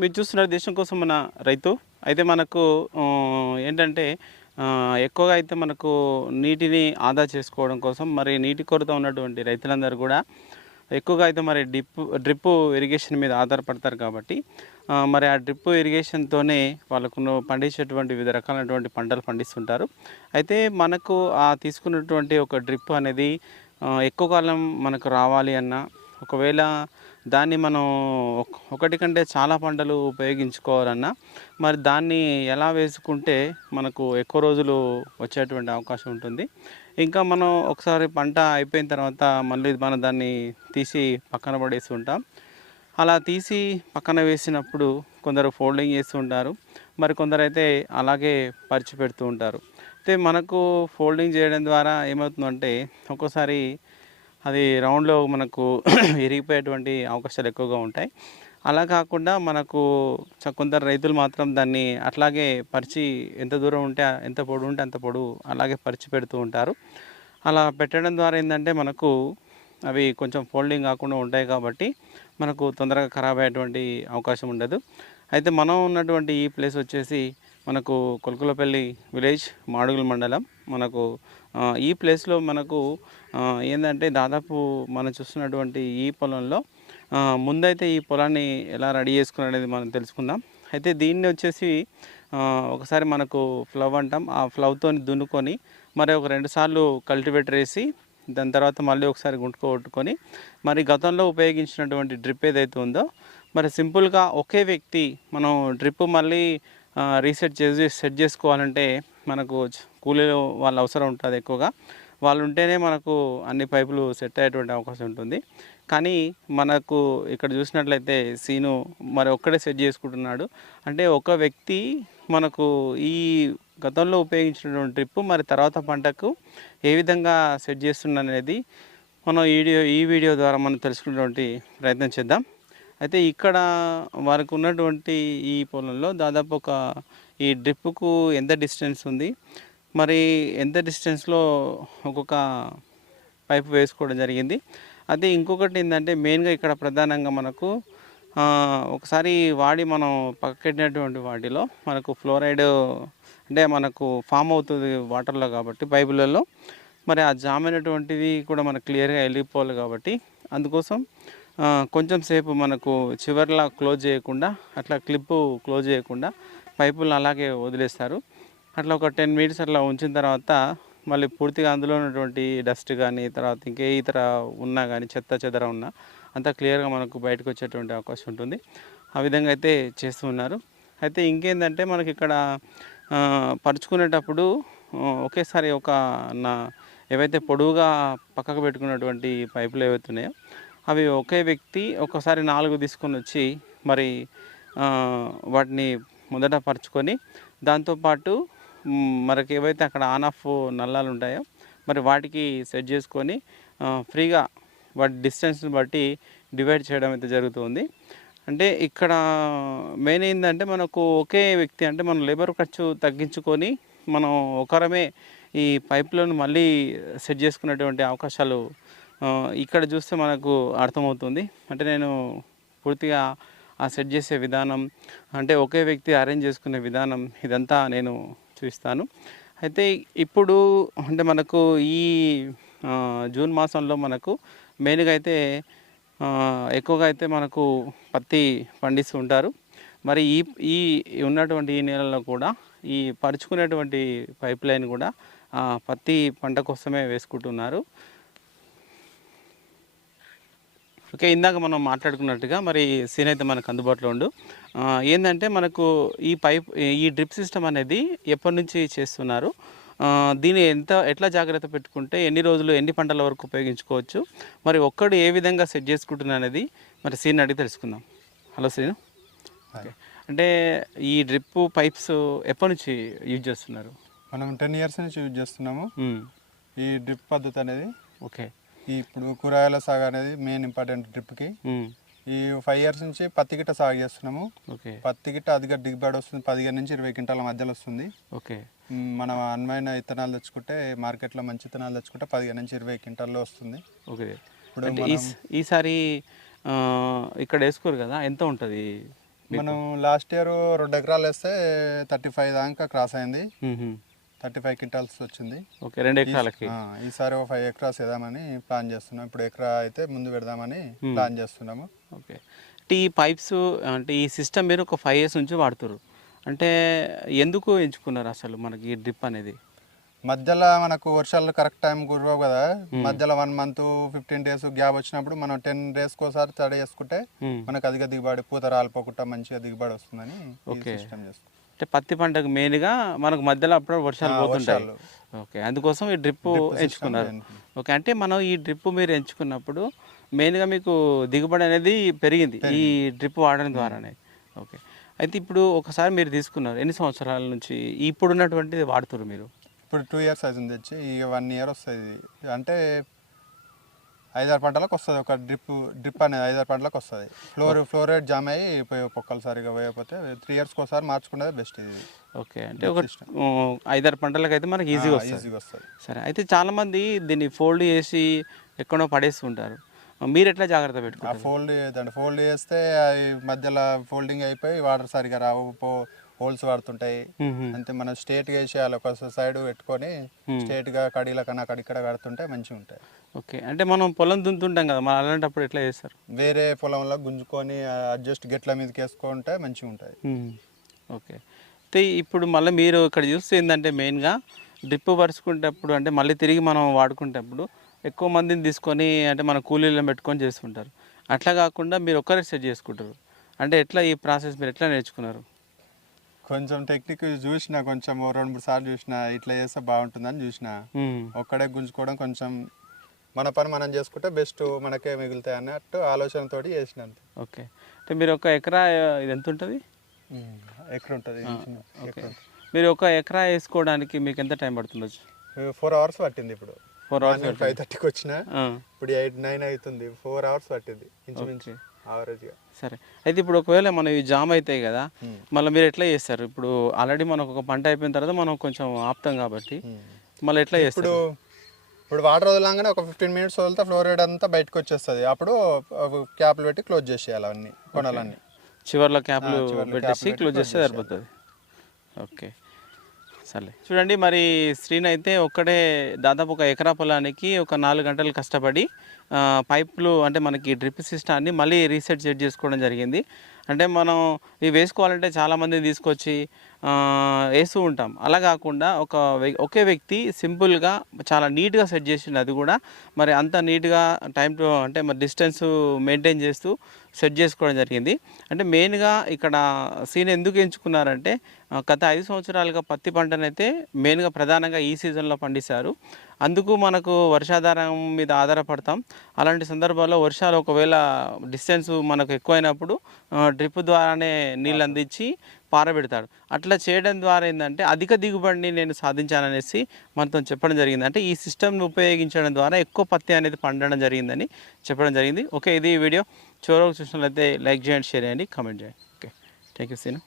మీరు చూస్తున్నారు దేశం కోసం మన రైతు. అయితే మనకు ఏంటంటే ఎక్కువగా అయితే మనకు నీటిని ఆదా చేసుకోవడం కోసం మరి నీటి కొరత ఉన్నటువంటి రైతులందరూ కూడా ఎక్కువగా అయితే మరి డిప్ డ్రిప్ ఇరిగేషన్ మీద ఆధారపడతారు కాబట్టి మరి ఆ డ్రిప్ ఇరిగేషన్తోనే వాళ్ళకు పండించేటువంటి వివిధ రకాలైనటువంటి పంటలు పండిస్తుంటారు. అయితే మనకు ఆ తీసుకున్నటువంటి ఒక డ్రిప్ అనేది ఎక్కువ కాలం మనకు రావాలి అన్న ఒకవేళ దాన్ని మనం ఒకటి కంటే చాలా పంటలు ఉపయోగించుకోవాలన్నా మరి దాన్ని ఎలా వేసుకుంటే మనకు ఎక్కువ రోజులు వచ్చేటువంటి అవకాశం ఉంటుంది. ఇంకా మనం ఒకసారి పంట అయిపోయిన తర్వాత మళ్ళీ మనం దాన్ని తీసి పక్కన పడేసి ఉంటాం. అలా తీసి పక్కన వేసినప్పుడు కొందరు ఫోల్డింగ్ చేస్తూ ఉంటారు. మరి కొందరు అయితే అలాగే పరిచి పెడుతూ ఉంటారు. అయితే మనకు ఫోల్డింగ్ చేయడం ద్వారా ఏమవుతుందంటే ఒక్కోసారి అది రౌండ్లో మనకు ఇరిగిపోయేటువంటి అవకాశాలు ఎక్కువగా ఉంటాయి. అలా కాకుండా మనకు చ- కొందరు రైతులు మాత్రం దాన్ని అట్లాగే పరిచి ఎంత దూరం ఉంటే ఎంత పొడు ఉంటే అంత పొడు అలాగే పరిచి పెడుతూ ఉంటారు. అలా పెట్టడం ద్వారా ఏంటంటే మనకు అవి కొంచెం ఫోల్డింగ్ కాకుండా ఉంటాయి కాబట్టి మనకు తొందరగా ఖరాబ్ అయ్యేటువంటి అవకాశం ఉండదు. అయితే మనం ఉన్నటువంటి ఈ ప్లేస్ వచ్చేసి మనకు కొలకులపల్లి విలేజ్ మాడుగుల మండలం. మనకు ఈ ప్లేస్లో మనకు ఏంటంటే దాదాపు మనం చూస్తున్నటువంటి ఈ పొలంలో ముందైతే ఈ పొలాన్ని ఎలా రెడీ చేసుకుని అనేది మనం తెలుసుకుందాం. అయితే దీన్ని వచ్చేసి ఒకసారి మనకు ఫ్లవ్ అంటాం. ఆ ఫ్లవ్తో దున్నుకొని మరి ఒక రెండు సార్లు కల్టివేటర్ వేసి దాని తర్వాత మళ్ళీ ఒకసారి గుంటుకు కొట్టుకొని మరి గతంలో ఉపయోగించినటువంటి డ్రిప్ ఏదైతే ఉందో మరి సింపుల్గా ఒకే వ్యక్తి మనం డ్రిప్ మళ్ళీ రీసెట్ చేసి సెట్ చేసుకోవాలంటే మనకు కూలీలు వాళ్ళ అవసరం ఉంటుంది ఎక్కువగా. వాళ్ళు ఉంటేనే మనకు అన్ని పైపులు సెట్ అయ్యేటువంటి అవకాశం ఉంటుంది. కానీ మనకు ఇక్కడ చూసినట్లయితే సీను మరి ఒక్కడే సెట్ చేసుకుంటున్నాడు. అంటే ఒక వ్యక్తి మనకు ఈ గతంలో ఉపయోగించినటువంటి ట్రిప్ మరి తర్వాత పంటకు ఏ విధంగా సెట్ చేస్తున్నా అనేది మనం వీడియో ఈ వీడియో ద్వారా మనం తెలుసుకునేటువంటి ప్రయత్నం చేద్దాం. అయితే ఇక్కడ వారికి ఉన్నటువంటి ఈ పొలంలో దాదాపు ఒక ఈ డ్రిప్కు ఎంత డిస్టెన్స్ ఉంది? మరి ఎంత డిస్టెన్స్లో ఒక్కొక్క పైపు వేసుకోవడం జరిగింది. అదే ఇంకొకటి ఏంటంటే మెయిన్గా ఇక్కడ ప్రధానంగా మనకు ఒకసారి వాడి మనం పక్కకెట్టినటువంటి వాటిలో మనకు ఫ్లోరైడ్ అంటే మనకు ఫామ్ అవుతుంది వాటర్లో కాబట్టి పైపులలో. మరి ఆ జామ్ అయినటువంటిది కూడా మనకు క్లియర్గా వెళ్ళిపోవాలి కాబట్టి అందుకోసం కొంచెం సేపు మనకు చివర్లా క్లోజ్ చేయకుండా అట్లా క్లిప్పు క్లోజ్ చేయకుండా పైపులను అలాగే వదిలేస్తారు. అట్లా ఒక టెన్ మినిట్స్ అట్లా ఉంచిన తర్వాత మళ్ళీ పూర్తిగా అందులో ఉన్నటువంటి డస్ట్ కానీ తర్వాత ఇంకే ఇతర ఉన్నా కానీ చెత్త చెదర ఉన్నా అంతా క్లియర్గా మనకు బయటకు వచ్చేటువంటి అవకాశం ఉంటుంది. ఆ విధంగా అయితే చేస్తూ ఉన్నారు. అయితే ఇంకేంటంటే మనకి ఇక్కడ పరుచుకునేటప్పుడు ఒకేసారి ఒక నా ఏవైతే పొడవుగా పక్కకు పెట్టుకున్నటువంటి పైపులు ఏవైతున్నాయో అవి ఒకే వ్యక్తి ఒకసారి నాలుగు తీసుకొని వచ్చి మరి వాటిని మొదట పరుచుకొని దాంతోపాటు మనకి ఏవైతే అక్కడ ఆన్ ఆఫ్ నల్లాలు ఉంటాయో మరి వాటికి సెట్ చేసుకొని ఫ్రీగా వాటి డిస్టెన్స్ని బట్టి డివైడ్ చేయడం అయితే జరుగుతుంది. అంటే ఇక్కడ మెయిన్ ఏంటంటే మనకు ఒకే వ్యక్తి అంటే మనం లేబర్ ఖర్చు తగ్గించుకొని మనం ఒకరమే ఈ పైప్లను మళ్ళీ సెట్ చేసుకునేటువంటి అవకాశాలు ఇక్కడ చూస్తే మనకు అర్థమవుతుంది. అంటే నేను పూర్తిగా ఆ సెట్ చేసే విధానం అంటే ఒకే వ్యక్తి అరేంజ్ చేసుకునే విధానం ఇదంతా నేను చూపిస్తాను అయితే ఇప్పుడు అంటే మనకు ఈ జూన్ మాసంలో మనకు మెయిన్గా అయితే ఎక్కువగా అయితే మనకు పత్తి పండిస్తూ ఉంటారు. మరి ఈ ఈ ఉన్నటువంటి ఈ నెలలో కూడా ఈ పరుచుకునేటువంటి పైప్ లైన్ కూడా పత్తి పంట కోసమే వేసుకుంటున్నారు. ఓకే ఇందాక మనం మాట్లాడుకున్నట్టుగా మరి సీన్ అయితే మనకు అందుబాటులో ఉండు. ఏంటంటే మనకు ఈ పైప్ ఈ డ్రిప్ సిస్టమ్ అనేది ఎప్పటి నుంచి చేస్తున్నారు? దీన్ని ఎంత ఎట్లా జాగ్రత్త పెట్టుకుంటే ఎన్ని రోజులు ఎన్ని పంటల వరకు ఉపయోగించుకోవచ్చు? మరి ఒక్కడు ఏ విధంగా సెట్ చేసుకుంటున్నా అనేది మరి సీన్ అడిగి తెలుసుకుందాం. Hello scene. ఓకే అంటే ఈ డ్రిప్ పైప్స్ ఎప్పటి నుంచి యూజ్ చేస్తున్నారు? మనం టెన్ ఇయర్స్ నుంచి యూజ్ చేస్తున్నాము. ఈ డ్రిప్ పద్ధతి అనేది ఓకే. ఇప్పుడు కూరగాయల సాగు అనేది మెయిన్ ఇంపార్టెంట్ డ్రిప్కి. ఈ ఫైవ్ ఇయర్స్ నుంచి పత్తి గిట్ట సాగు చేస్తున్నాము. ఓకే. పత్తి గిట్ట అధిక దిగుబడి వస్తుంది పదిహేను నుంచి ఇరవై క్వింటాల మధ్యలో వస్తుంది. ఓకే. మనం అన్వైన విత్తనాలు తెచ్చుకుంటే మార్కెట్లో మంచి విత్తనాలు తెచ్చుకుంటే పదిహేను నుంచి ఇరవై క్వింటాల్లో వస్తుంది. ఓకే. ఇప్పుడు ఈసారి ఇక్కడ వేసుకోరు కదా ఎంత ఉంటుంది? మనం లాస్ట్ ఇయర్ రెండు ఎకరాలు వేస్తే థర్టీ ఫైవ్ దాకా క్రాస్ అయింది. థర్టీ ఫైవ్ క్వింటాల్స్ వచ్చింది. ఓకే రెండు ఎకరాలకి. ఈసారి ఒక ఫైవ్ ఎకరాస్ వేద్దామని ప్లాన్ చేస్తున్నాం. ఇప్పుడు ఎకరా అయితే ముందు పెడదామని ప్లాన్ చేస్తున్నాము. ఓకే. అంటే ఈ పైప్స్ అంటే ఈ సిస్టమ్ మీరు ఒక ఫైవ్ ఇయర్స్ నుంచి వాడుతారు అంటే ఎందుకు ఎంచుకున్నారు అసలు మనకి ఈ డ్రిప్ అనేది? మధ్యలో మనకు వర్షాలు కరెక్ట్ టైం కురవవు కదా. మధ్యలో one month fifteen days gap వచ్చినప్పుడు మనం టెన్ డేస్ కోసారి తడి చేసుకుంటే. మనకు అధిక దిగుబడి పూత రాలిపోకుండా మంచిగా దిగుబడి వస్తుందని ఓకే. సిస్టమ్ చేసుకుంటాం అంటే పత్తి పంటకు మెయిన్గా మనకు మధ్యలో అప్పుడు వర్షాలు పోతుంటాయి. ఓకే అందుకోసం ఈ డ్రిప్ ఎంచుకున్నారు. ఓకే అంటే మనం ఈ డ్రిప్ మీరు ఎంచుకున్నప్పుడు మెయిన్గా మీకు దిగుబడి అనేది పెరిగింది ఈ డ్రిప్ వాడడం ద్వారానే. ఓకే అయితే ఇప్పుడు ఒకసారి మీరు తీసుకున్నారు ఎన్ని సంవత్సరాల నుంచి ఇప్పుడు ఉన్నటువంటిది వాడుతున్నారు మీరు? ఇప్పుడు టూ ఇయర్స్ అవుతుంది తెచ్చి ఇక వన్ ఇయర్ వస్తుంది. అంటే ఐదారు పంటలకు వస్తుంది. ఒక డ్రిప్ డ్రిప్ అనేది ఐదారు పంటలకు వస్తుంది. ఫ్లోర్ ఫ్లోరైడ్ జామ్ అయ్యి పోయి పొక్కలు సరిగా పోయకపోతే త్రీ ఇయర్స్ ఒకసారి మార్చుకునేది బెస్ట్ ఇది. ఓకే. అంటే ఒక ఐదారు పంటలకు అయితే మనకి ఈజీగా వస్తుంది. ఈజీగా వస్తుంది. సరే అయితే చాలామంది దీన్ని ఫోల్డ్ చేసి ఎక్కడో పడేస్తుంటారు. మీరు ఎట్లా జాగ్రత్త పెట్టుకుంటారు? ఫోల్డ్ దాంట్లో ఫోల్డ్ చేస్తే మధ్యలో ఫోల్డింగ్ అయిపోయి వాటర్ సరిగా రావు. పో హోల్స్ పడుతుంటాయి. అంతే మనం స్ట్రేట్గా వేసేయాలి ఒక సైడ్ పెట్టుకొని స్ట్రేట్గా కడీల కన్నా అక్కడిక్కడ కడుతుంటే మంచిగా ఉంటాయి. ఓకే. అంటే మనం పొలం దున్తుంటాం కదా మరి అలాంటప్పుడు ఎట్లా చేస్తారు? వేరే పొలంలో గుంజుకొని అడ్జస్ట్ గెట్ల మీదకి వేసుకుంటే మంచిగా మ్మ్. ఓకే. అయితే ఇప్పుడు మళ్ళీ మీరు ఇక్కడ చూస్తే ఏంటంటే మెయిన్గా డ్రిప్ పరుచుకునేటప్పుడు అంటే మళ్ళీ తిరిగి మనం వాడుకునేటప్పుడు ఎక్కువ మందిని తీసుకొని అంటే మన కూలీలను పెట్టుకొని చేస్తుంటారు. అట్లా కాకుండా మీరు ఒక్కరే సెట్ చేసుకుంటారు. అంటే ఎట్లా ఈ ప్రాసెస్ మీరు ఎట్లా నేర్చుకున్నారు? కొంచెం టెక్నిక్ చూసిన కొంచెం ఓ రెండు మూడు సార్లు చూసిన ఇట్లా చేస్తే బాగుంటుందని చూసిన. ఒక్కడే గుంజుకోవడం కొంచెం మన పని మనం చేసుకుంటే బెస్ట్ మనకే మిగులుతాయి అన్నట్టు ఆలోచనతోటి చేసిన ఓకే. అంటే మీరు ఒక ఎకరా ఇది ఎంత ఉంటుంది? ఎక్కడ ఉంటుంది మీరు ఒక ఎకరా వేసుకోవడానికి మీకు ఎంత టైం పడుతుండొచ్చు ఫోర్ అవర్స్ పట్టింది ఇప్పుడు. ఫోర్ అవర్స్ ఫైవ్ థర్టీకి వచ్చిన ఇప్పుడు ఎయిట్ నైన్ అవుతుంది ఫోర్ అవర్స్ పట్టింది ఇంచుమించు. సరే. అయితే ఇప్పుడు ఒకవేళ మనం ఇవి జామ్ అవుతాయి కదా మళ్ళీ మీరు ఎట్లా చేస్తారు? ఇప్పుడు ఆల్రెడీ మనకు ఒక పంట అయిపోయిన తర్వాత మనం కొంచెం ఆపుతాం కాబట్టి మళ్ళీ ఎట్లా చేస్తారు? ఇప్పుడు వాటర్ వదలంగానే ఒక ఫిఫ్టీన్ మినిట్స్ వదిలితే ఫ్లోరైడ్ అంతా బయటకు వచ్చేస్తుంది. అప్పుడు క్యాప్లు పెట్టి క్లోజ్ చేసేయాలి అవన్నీ కొనాలన్నీ. చివర్లో క్యాప్లు పెట్టేసి క్లోజ్ చేస్తే సరిపోతుంది. ఓకే. సరే చూడండి మరి శ్రీని అయితే ఒక్కడే దాదాపు ఒక ఎకరా పొలానికి ఒక నాలుగు గంటలు కష్టపడి పైప్లు అంటే మనకి డ్రిప్ సిస్టాన్ని మళ్ళీ రీసెట్ సెట్ చేసుకోవడం జరిగింది. అంటే మనం ఇవి వేసుకోవాలంటే చాలామందిని తీసుకొచ్చి వేస్తూ ఉంటాం. అలా కాకుండా ఒక ఒకే వ్యక్తి సింపుల్గా చాలా నీట్గా సెట్ చేసిండు అది కూడా. మరి అంత నీట్గా టైం టు అంటే మరి డిస్టెన్స్ మెయింటైన్ చేస్తూ సెట్ చేసుకోవడం జరిగింది. అంటే మెయిన్గా ఇక్కడ సీన్ ఎందుకు ఎంచుకున్నారంటే గత ఐదు సంవత్సరాలుగా పత్తి పంటనైతే మెయిన్గా ప్రధానంగా ఈ సీజన్లో పండిస్తారు. అందుకు మనకు వర్షాధారం మీద ఆధారపడతాం. అలాంటి సందర్భాల్లో వర్షాలు ఒకవేళ డిస్టెన్స్ మనకు ఎక్కువైనప్పుడు డ్రిప్ ద్వారానే నీళ్ళు అందించి పారబెడతాడు అట్లా చేయడం ద్వారా ఏంటంటే అధిక దిగుబడిని నేను సాధించాననేసి మనతో చెప్పడం జరిగింది. అంటే ఈ సిస్టమ్ను ఉపయోగించడం ద్వారా ఎక్కువ పత్తి అనేది పండడం జరిగిందని చెప్పడం జరిగింది. ఓకే ఇది వీడియో. చివరకు చూసినట్లయితే లైక్ చేయండి షేర్ చేయండి కామెంట్ చేయండి. Okay thank you Seenu.